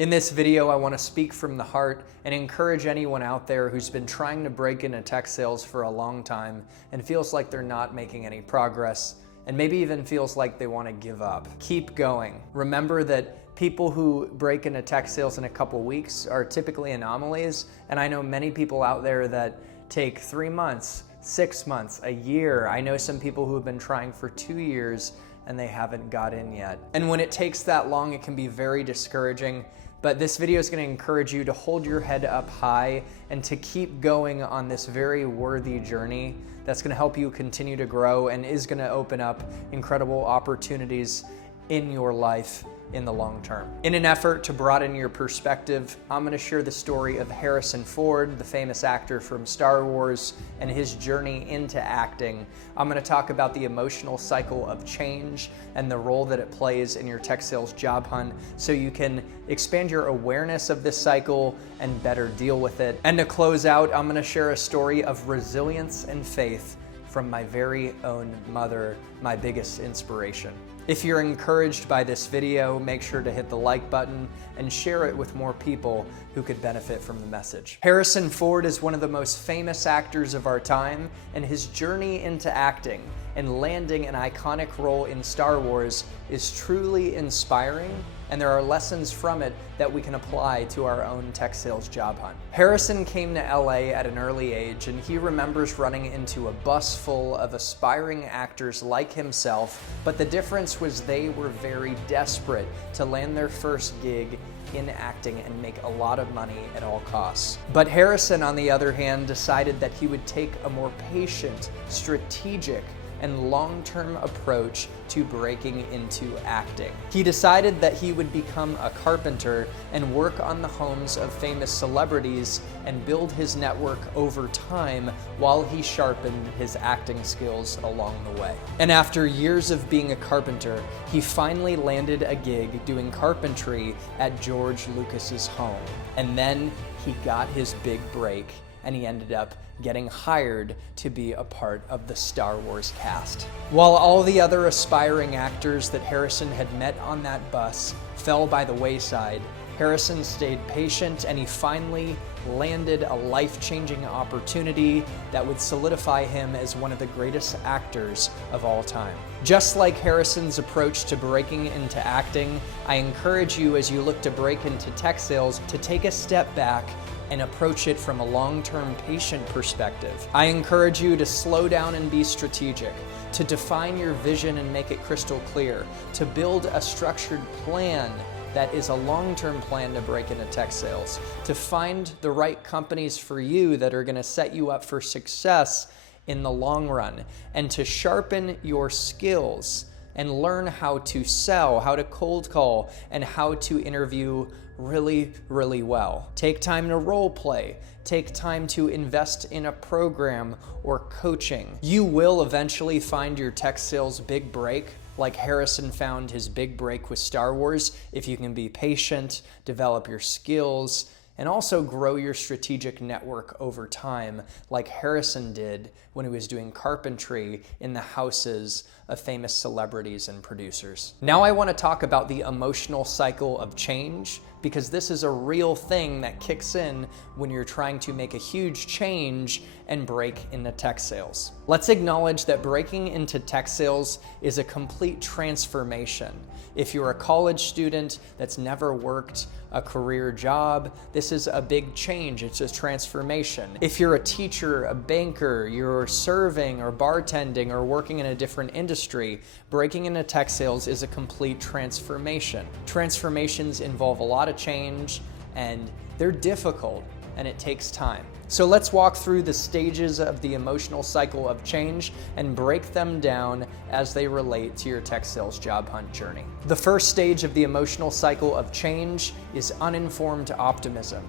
In this video, I want to speak from the heart and encourage anyone out there who's been trying to break into tech sales for a long time and feels like they're not making any progress, and maybe even feels like they want to give up. Keep going. Remember that people who break into tech sales in a couple weeks are typically anomalies, and I know many people out there that take 3 months, 6 months, a year. I know some people who have been trying for 2 years and they haven't got in yet. And when it takes that long, it can be very discouraging. But this video is going to encourage you to hold your head up high and to keep going on this very worthy journey that's going to help you continue to grow and is going to open up incredible opportunities in your life in the long term. In an effort to broaden your perspective, I'm going to share the story of Harrison Ford, the famous actor from Star Wars, and his journey into acting. I'm going to talk about the emotional cycle of change and the role that it plays in your tech sales job hunt so you can expand your awareness of this cycle and better deal with it. And to close out, I'm going to share a story of resilience and faith from my very own mother, my biggest inspiration. If you're encouraged by this video, make sure to hit the like button and share it with more people who could benefit from the message. Harrison Ford is one of the most famous actors of our time, and his journey into acting and landing an iconic role in Star Wars is truly inspiring, and there are lessons from it that we can apply to our own tech sales job hunt. Harrison came to LA at an early age, and he remembers running into a bus full of aspiring actors like himself, but the difference was they were very desperate to land their first gig in acting and make a lot of money at all costs. But Harrison, on the other hand, decided that he would take a more patient, strategic, and long-term approach to breaking into acting. He decided that he would become a carpenter and work on the homes of famous celebrities and build his network over time while he sharpened his acting skills along the way. And after years of being a carpenter, he finally landed a gig doing carpentry at George Lucas's home. And then he got his big break, and he ended up getting hired to be a part of the Star Wars cast. While all the other aspiring actors that Harrison had met on that bus fell by the wayside, Harrison stayed patient, and he finally landed a life-changing opportunity that would solidify him as one of the greatest actors of all time. Just like Harrison's approach to breaking into acting, I encourage you as you look to break into tech sales to take a step back and approach it from a long-term patient perspective. I encourage you to slow down and be strategic, to define your vision and make it crystal clear, to build a structured plan that is a long-term plan to break into tech sales, to find the right companies for you that are gonna set you up for success in the long run, and to sharpen your skills and learn how to sell, how to cold call, and how to interview really, really well. Take time to role play. Take time to invest in a program or coaching. You will eventually find your tech sales big break, like Harrison found his big break with Star Wars, if you can be patient, develop your skills, and also grow your strategic network over time, like Harrison did when he was doing carpentry in the houses of famous celebrities and producers. Now I want to talk about the emotional cycle of change, because this is a real thing that kicks in when you're trying to make a huge change and break into tech sales. Let's acknowledge that breaking into tech sales is a complete transformation. If you're a college student that's never worked a career job, this is a big change. It's a transformation. If you're a teacher, a banker, you're serving or bartending or working in a different industry, breaking into tech sales is a complete transformation. Transformations involve a lot of change, and they're difficult, and it takes time. So let's walk through the stages of the emotional cycle of change and break them down as they relate to your tech sales job hunt journey. The first stage of the emotional cycle of change is uninformed optimism.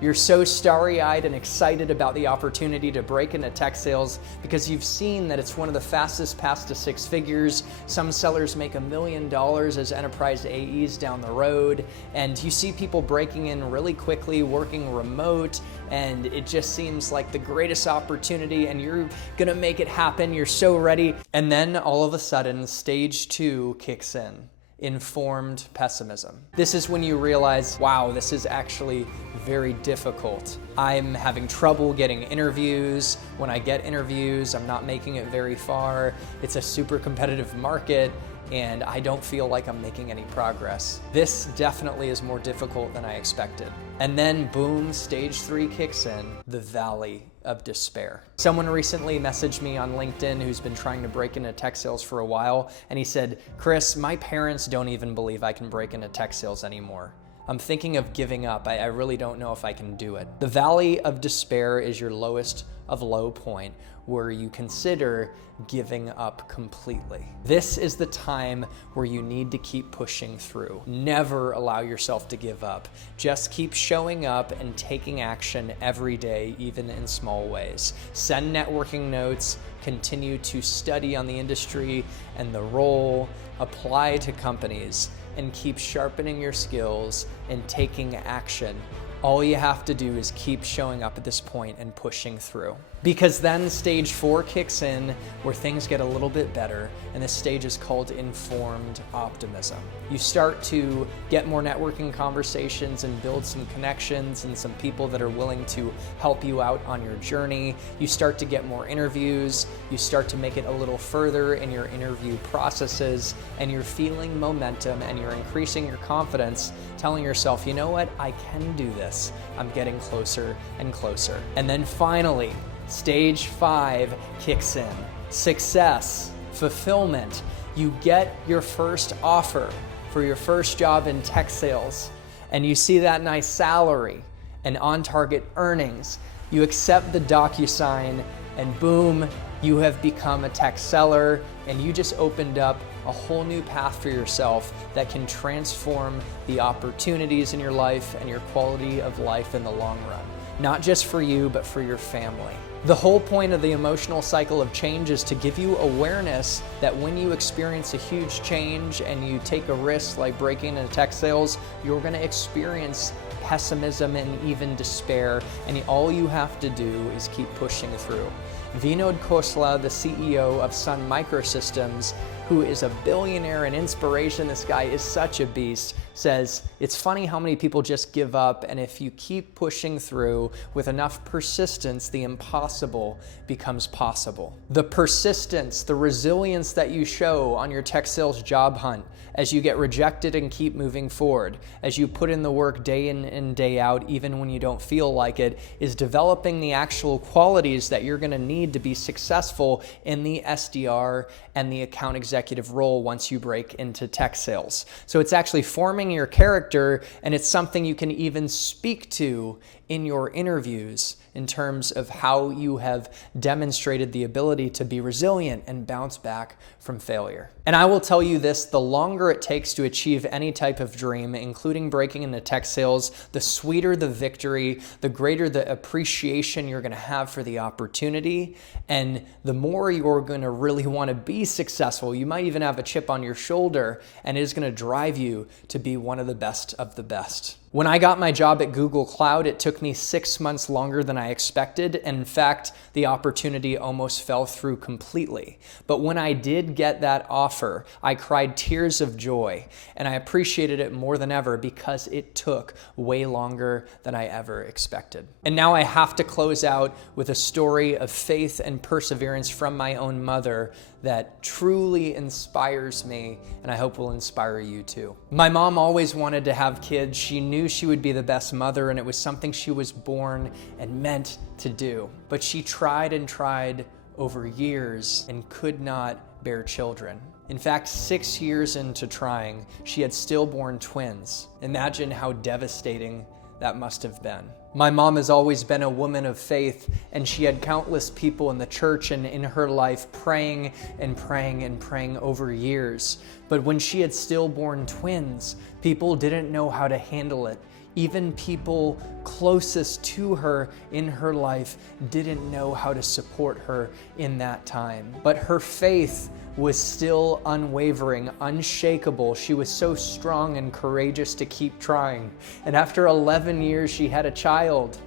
You're so starry-eyed and excited about the opportunity to break into tech sales because you've seen that it's one of the fastest paths to six figures. Some sellers make $1 million as enterprise AEs down the road, and you see people breaking in really quickly, working remote, and it just seems like the greatest opportunity, and you're gonna make it happen. You're so ready. And then all of a sudden, stage two kicks in. Informed Pessimism. This is when you realize, wow, this is actually very difficult. I'm having trouble getting interviews. When I get interviews, I'm not making it very far. It's a super competitive market, and I don't feel like I'm making any progress. This definitely is more difficult than I expected. And then boom, stage 3 kicks in, the valley of despair. Someone recently messaged me on LinkedIn who's been trying to break into tech sales for a while, and he said, Chris, my parents don't even believe I can break into tech sales anymore. I'm thinking of giving up. I really don't know if I can do it. The valley of despair is your lowest of low point, where you consider giving up completely. This is the time where you need to keep pushing through. Never allow yourself to give up. Just keep showing up and taking action every day, even in small ways. Send networking notes, continue to study on the industry and the role, apply to companies, and keep sharpening your skills and taking action. All you have to do is keep showing up at this point and pushing through. Because then stage 4 kicks in, where things get a little bit better, and this stage is called Informed Optimism. You start to get more networking conversations and build some connections and some people that are willing to help you out on your journey. You start to get more interviews, you start to make it a little further in your interview processes, and you're feeling momentum and you're increasing your confidence, telling yourself, you know what, I can do this. I'm getting closer and closer. And then finally, stage 5 kicks in. Success, fulfillment. You get your first offer for your first job in tech sales, and you see that nice salary and on-target earnings. You accept the DocuSign, and boom, you have become a tech seller, and you just opened up a whole new path for yourself that can transform the opportunities in your life and your quality of life in the long run. Not just for you, but for your family. The whole point of the emotional cycle of change is to give you awareness that when you experience a huge change and you take a risk like breaking into tech sales, you're going to experience pessimism and even despair, and all you have to do is keep pushing through. Vinod Khosla, the CEO of Sun Microsystems, who is a billionaire and inspiration, this guy is such a beast, says, it's funny how many people just give up, and if you keep pushing through with enough persistence, the impossible becomes possible. The persistence, the resilience that you show on your tech sales job hunt as you get rejected and keep moving forward, as you put in the work day in and day out, even when you don't feel like it, is developing the actual qualities that you're going to need to be successful in the SDR and the account executive role once you break into tech sales. So it's actually forming your character, and it's something you can even speak to in your interviews in terms of how you have demonstrated the ability to be resilient and bounce back from failure. And I will tell you this, the longer it takes to achieve any type of dream, including breaking into tech sales, the sweeter the victory, the greater the appreciation you're going to have for the opportunity, and the more you're going to really want to be successful. You might even have a chip on your shoulder, and it is going to drive you to be one of the best of the best. When I got my job at Google Cloud, it took me 6 months longer than I expected. And in fact, the opportunity almost fell through completely. But when I did get that offer, I cried tears of joy, and I appreciated it more than ever because it took way longer than I ever expected. And now I have to close out with a story of faith and perseverance from my own mother that truly inspires me, and I hope will inspire you too. My mom always wanted to have kids. She knew she would be the best mother, and it was something she was born and meant to do. But she tried and tried over years and could not bear children. In fact, 6 years into trying, she had stillborn twins. Imagine how devastating that must have been. My mom has always been a woman of faith, and she had countless people in the church and in her life praying and praying and praying over years. But when she had stillborn twins, people didn't know how to handle it. Even people closest to her in her life didn't know how to support her in that time. But her faith was still unwavering, unshakable. She was so strong and courageous to keep trying. And after 11 years, she had a child,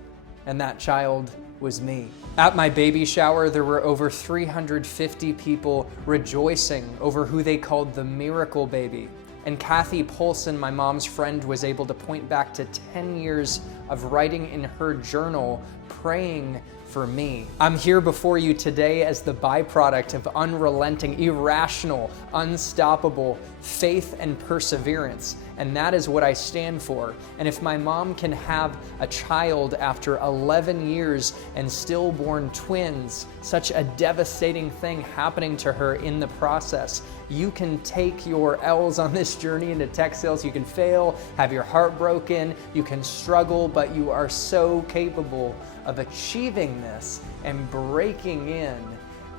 and that child was me. At my baby shower, there were over 350 people rejoicing over who they called the miracle baby. And Kathy Polson, my mom's friend, was able to point back to 10 years of writing in her journal, praying for me. I'm here before you today as the byproduct of unrelenting, irrational, unstoppable faith and perseverance. And that is what I stand for. And if my mom can have a child after 11 years and stillborn twins, such a devastating thing happening to her in the process, you can take your L's on this journey into tech sales. You can fail, have your heart broken, you can struggle, but you are so capable of achieving this and breaking in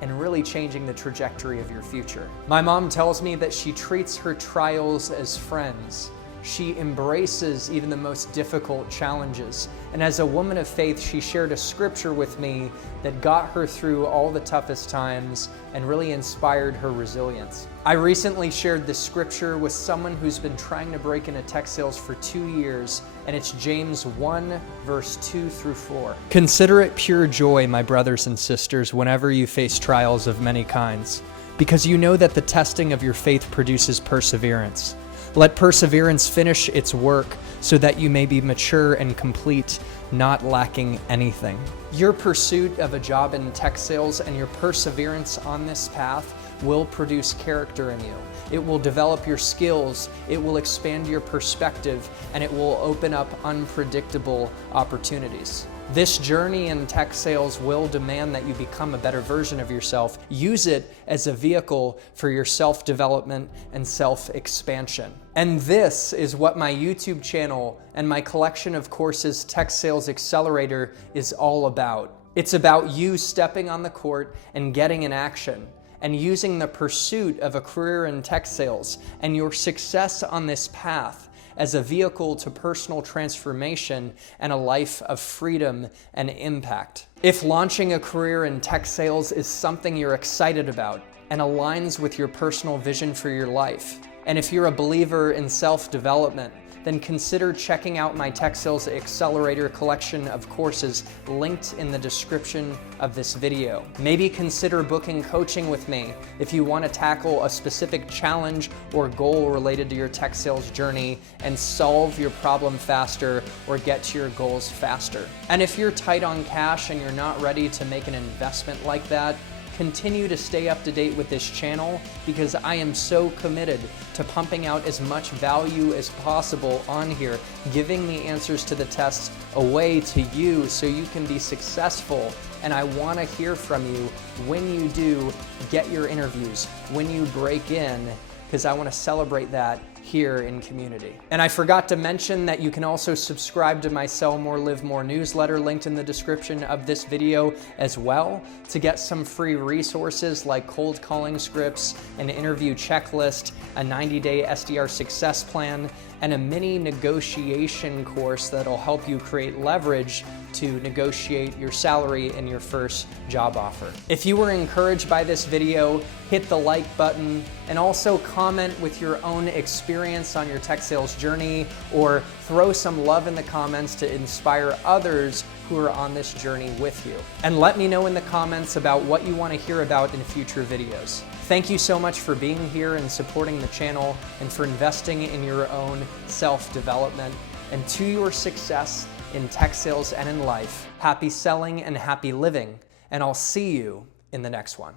and really changing the trajectory of your future. My mom tells me that she treats her trials as friends. She embraces even the most difficult challenges. And as a woman of faith, she shared a scripture with me that got her through all the toughest times and really inspired her resilience. I recently shared this scripture with someone who's been trying to break into tech sales for 2 years, and it's James 1, verse 2 through 4. Consider it pure joy, my brothers and sisters, whenever you face trials of many kinds, because you know that the testing of your faith produces perseverance. Let perseverance finish its work so that you may be mature and complete, not lacking anything. Your pursuit of a job in tech sales and your perseverance on this path will produce character in you. It will develop your skills, it will expand your perspective, and it will open up unpredictable opportunities. This journey in tech sales will demand that you become a better version of yourself. Use it as a vehicle for your self-development and self-expansion. And this is what my YouTube channel and my collection of courses, Tech Sales Accelerator, is all about. It's about you stepping on the court and getting in action, and using the pursuit of a career in tech sales and your success on this path as a vehicle to personal transformation and a life of freedom and impact. If launching a career in tech sales is something you're excited about and aligns with your personal vision for your life, and if you're a believer in self-development, then consider checking out my Tech Sales Accelerator collection of courses linked in the description of this video. Maybe consider booking coaching with me if you want to tackle a specific challenge or goal related to your tech sales journey and solve your problem faster or get to your goals faster. And if you're tight on cash and you're not ready to make an investment like that, continue to stay up to date with this channel, because I am so committed to pumping out as much value as possible on here, giving the answers to the tests away to you so you can be successful. And I want to hear from you when you do get your interviews, when you break in, because I want to celebrate that here in community. And I forgot to mention that you can also subscribe to my Sell More, Live More newsletter linked in the description of this video as well, to get some free resources like cold calling scripts, an interview checklist, a 90-day SDR Success Plan, and a mini negotiation course that'll help you create leverage to negotiate your salary in your first job offer. If you were encouraged by this video, hit the like button and also comment with your own experience on your tech sales journey, or throw some love in the comments to inspire others who are on this journey with you. And let me know in the comments about what you want to hear about in future videos. Thank you so much for being here and supporting the channel, and for investing in your own self-development. And to your success in tech sales and in life, happy selling and happy living. And I'll see you in the next one.